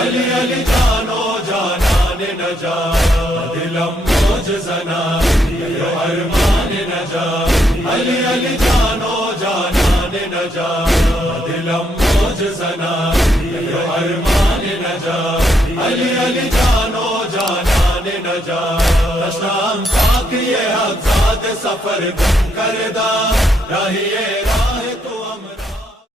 علی علی جانو جانان نجا دلم موج زنا یو ارمان نجا علی علی جانو جانان نجا دلم موج زنا یو ارمان نجا علی علی جانو جانان نجا تشنام پاک یہ حق ذات سفر گم کردہ راہی